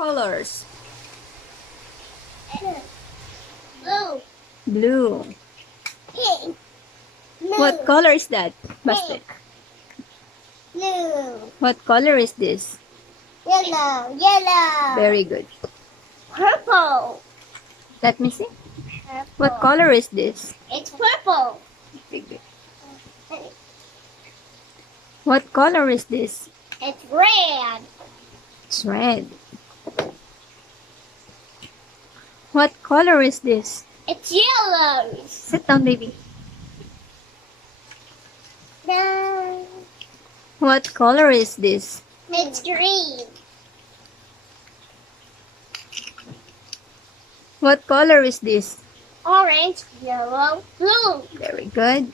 colors? Blue. Blue. Pink. Blue. What color is that? Basta. Blue. What color is this? Yellow. Yellow. Very good. Purple. Let me see. Purple. What color is this? It's purple. Very good. What color is this? It's red. It's red. What color is this? It's yellow. Sit down, baby. No. What color is this? It's green. What color is this? Orange, yellow, blue. Very good.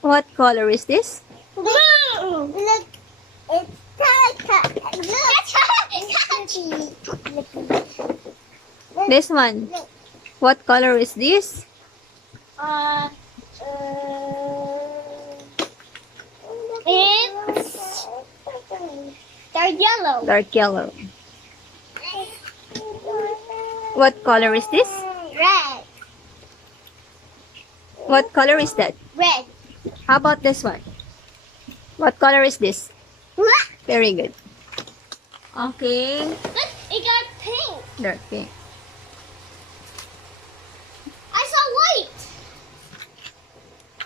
What color is this? Blue. Look, it's Look. This one. What color is this? It's dark yellow. Dark yellow. What color is this? Red. What color is that? Red. How about this one? What color is this? Look, Very good. Okay. it got pink. Dark pink. I saw white.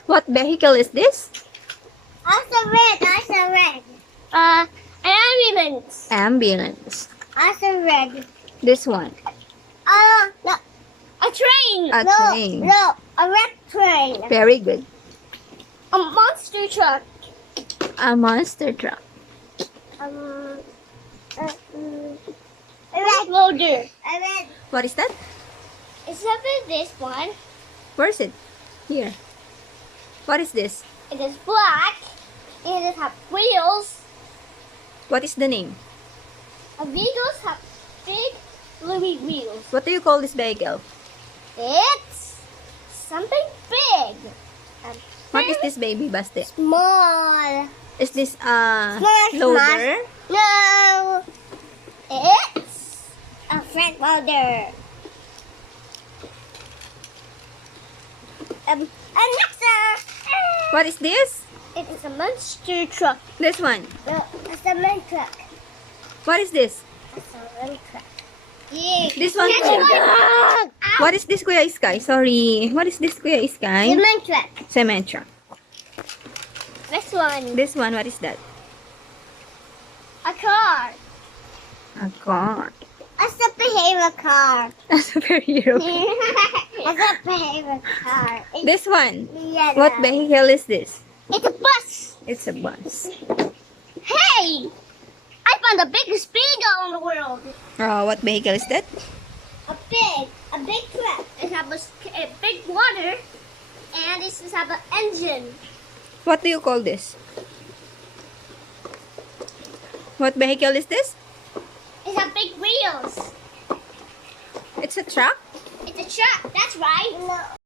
What vehicle is this? I saw red. I saw red. An ambulance. Ambulance. I saw red. This one. No. A train. A train. No, a red train. Very good. A monster truck. A monster truck. A red loader. A red. What is that? Except for this one, Where is it? Here. What is this? it is black. And it has wheels. What is the name? The wheels have big bluey wheels. What do you call this vehicle? It's something big. And What is this, baby Baste? small. Is this a Small, loader? No. It's a front loader. And next, What is this? it is a monster truck. This one. No, it's a man truck. What is this? It's a man truck. Yeah. This one, Kuya. What is this, Kuya Iskay? Sorry. What is this, Kuya The Iskay? man truck. Cement truck. This one. This one, what is that? A car. A car. A superhero car. A superhero. A superhero car. It's This one. yellow. What vehicle is this? It's a bus. It's a bus. Hey! I found the biggest speedo in the world. What vehicle is that? A big truck. It has a big water, and it has an engine. What do you call this? What vehicle is this? It has big wheels. It's a truck? It's a truck. That's right. No,